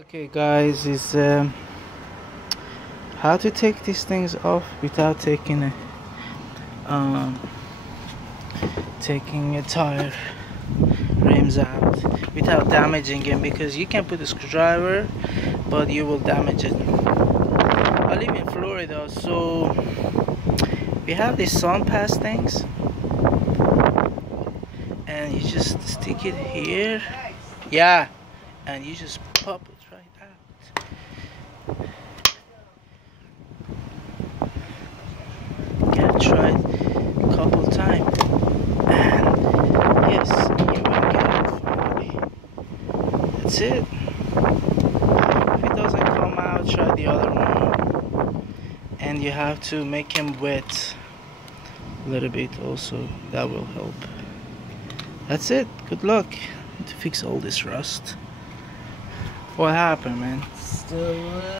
Okay guys, is how to take these things off without taking a tire rims out, without damaging them, because you can put a screwdriver but you will damage it. I live in Florida, so we have these sun pass things, and you just stick it here, yeah, and you just pop it right out. Yeah, try it a couple times, and yes, you will get it finally. That's it. If it doesn't come out, try the other one, and you have to make them wet a little bit also. That will help. That's it. Good luck to fix all this rust. What happened, man? Still